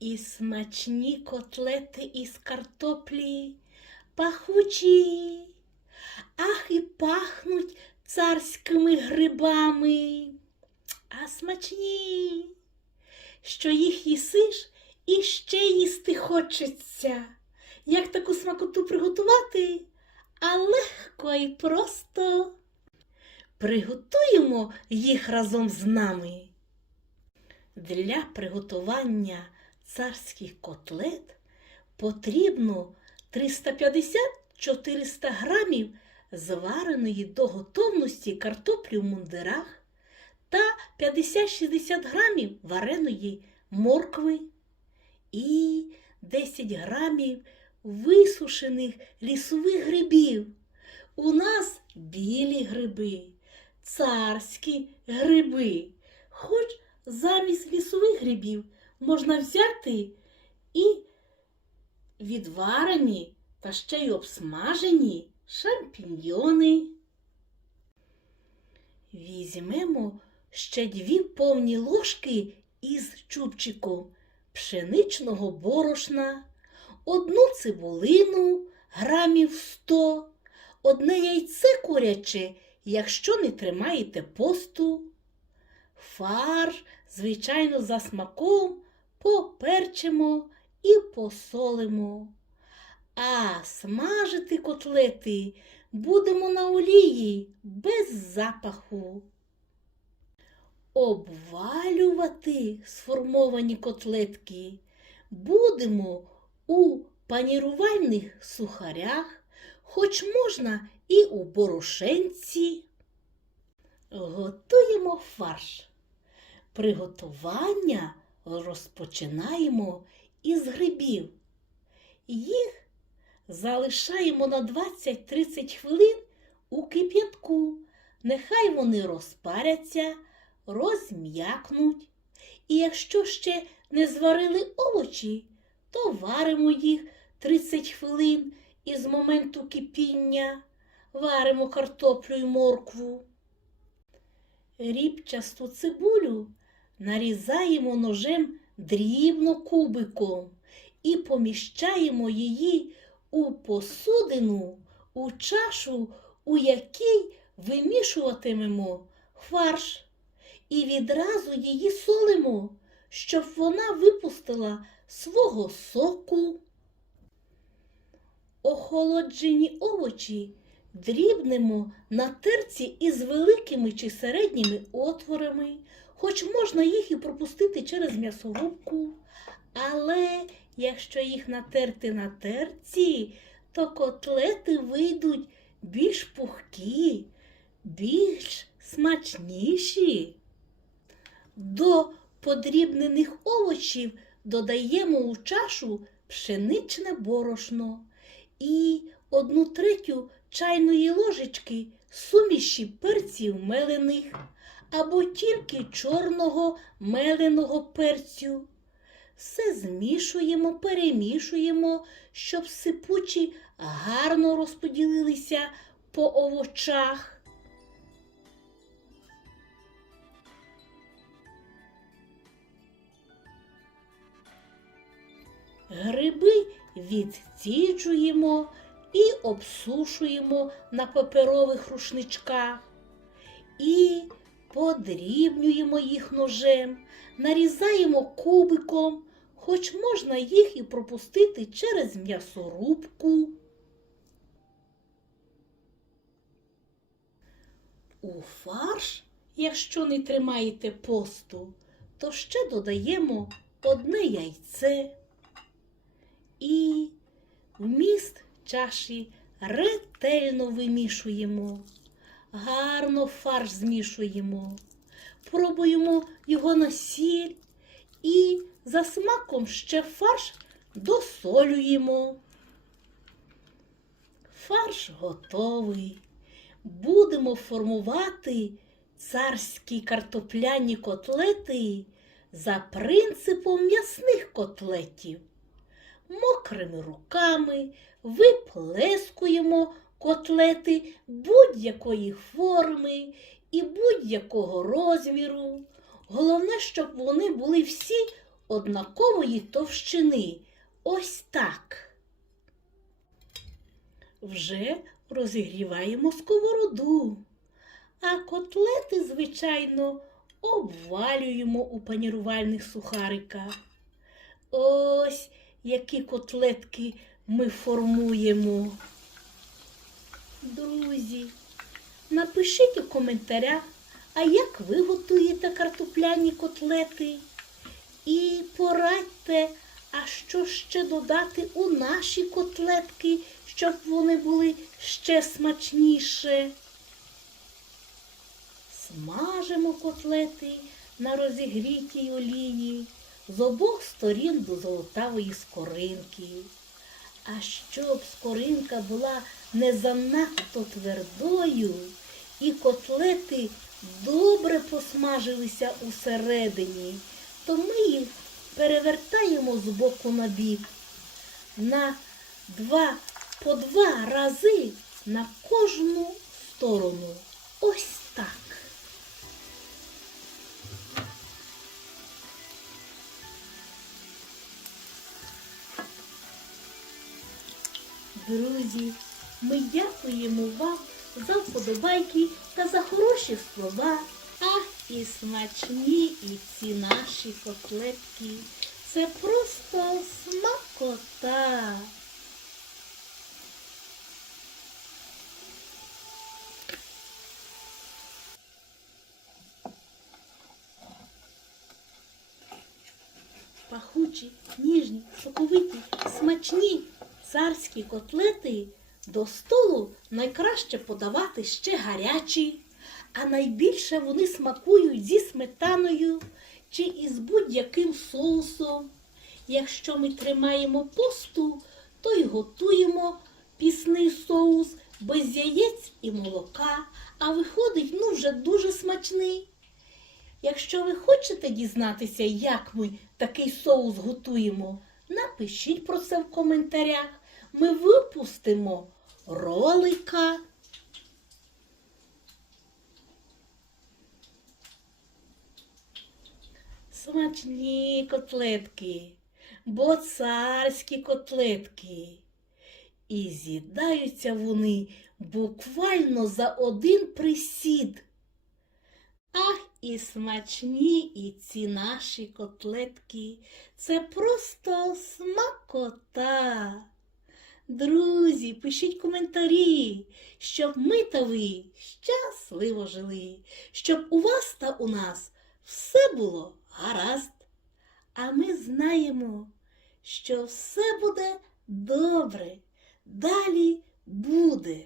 і смачні котлети із картоплі, пахучі, ах, і пахнуть царськими грибами, а смачні, що їх їсиш і ще їсти хочеться. Як таку смакоту приготувати? А легко і просто. Приготуємо їх разом з нами. Для приготування царських котлет потрібно 350-400 грамів звареної до готовності картоплі в мундирах та 50-60 грамів вареної моркви і 10 грамів висушених лісових грибів. У нас білі гриби, царські гриби. Хоч замість лісових грибів можна взяти і відварені та ще й обсмажені шампіньйони. Візьмемо ще дві повні ложки із чубчиком пшеничного борошна, одну цибулину грамів 100, одне яйце куряче, якщо не тримаєте посту, фарш, звичайно, за смаком поперчимо і посолимо. А смажити котлети будемо на олії без запаху. Обвалювати сформовані котлетки будемо у панірувальних сухарях, хоч можна і у борошенці. Готуємо фарш. Приготування розпочинаємо із грибів. Їх залишаємо на 20-30 хвилин у кип'ятку. Нехай вони розпаряться, розм'якнуть. І якщо ще не зварили овочі, то варимо їх 30 хвилин із моменту кипіння, варимо картоплю й моркву. Рібчасту цибулю нарізаємо ножем дрібно кубиком і поміщаємо її у посудину, у чашу, у якій вимішуватимемо фарш, і відразу її солимо, щоб вона випустила свого соку. Охолоджені овочі дрібнемо на терці із великими чи середніми отворами, хоч можна їх і пропустити через м'ясорубку. Але якщо їх натерти на терці, то котлети вийдуть більш пухкі, більш смачніші. До подрібнених овочів додаємо у чашу пшеничне борошно і одну третю чайної ложечки суміші перців мелених або тільки чорного меленого перцю. Все змішуємо, перемішуємо, щоб сипучі гарно розподілилися по овочах. Гриби відціджуємо і обсушуємо на паперових рушничках. І подрібнюємо їх ножем, нарізаємо кубиком, хоч можна їх і пропустити через м'ясорубку. У фарш, якщо не тримаєте посту, то ще додаємо одне яйце і вміст чаші ретельно вимішуємо. Гарно фарш змішуємо, пробуємо його на сіль і за смаком ще фарш досолюємо. Фарш готовий. Будемо формувати царські картопляні котлети за принципом м'ясних котлетів. Мокрими руками виплескуємо котлети будь-якої форми і будь-якого розміру. Головне, щоб вони були всі однакової товщини. Ось так. Вже розігріваємо сковороду, а котлети, звичайно, обвалюємо у панірувальних сухариках. Ось які котлетки ми формуємо. Друзі, напишіть у коментарях, а як ви готуєте картопляні котлети? І порадьте, а що ще додати у наші котлетки, щоб вони були ще смачніше. Смажимо котлети на розігрітій олії з обох сторін до золотавої скоринки. А щоб скоринка була не занадто твердою, і котлети добре посмажилися усередині, то ми їх перевертаємо з боку на бік на два по два рази на кожну сторону. Ось Друзі, ми дякуємо вам за вподобайки та за хороші слова. Ах, і смачні і ці наші котлетки. Це просто смакота. Пахучі, ніжні, соковиті, смачні царські котлети до столу найкраще подавати ще гарячі, а найбільше вони смакують зі сметаною чи із будь-яким соусом. Якщо ми тримаємо посту, то й готуємо пісний соус без яєць і молока, а виходить ну вже дуже смачний. Якщо ви хочете дізнатися, як ми такий соус готуємо, напишіть про це в коментарях. Ми випустимо ролика. Смачні котлетки, бо царські котлетки. І з'їдаються вони буквально за один присід. Ах, і смачні і ці наші котлетки. Це просто смакота. Друзі, пишіть коментарі, щоб ми та ви щасливо жили, щоб у вас та у нас все було гаразд. А ми знаємо, що все буде добре, далі буде.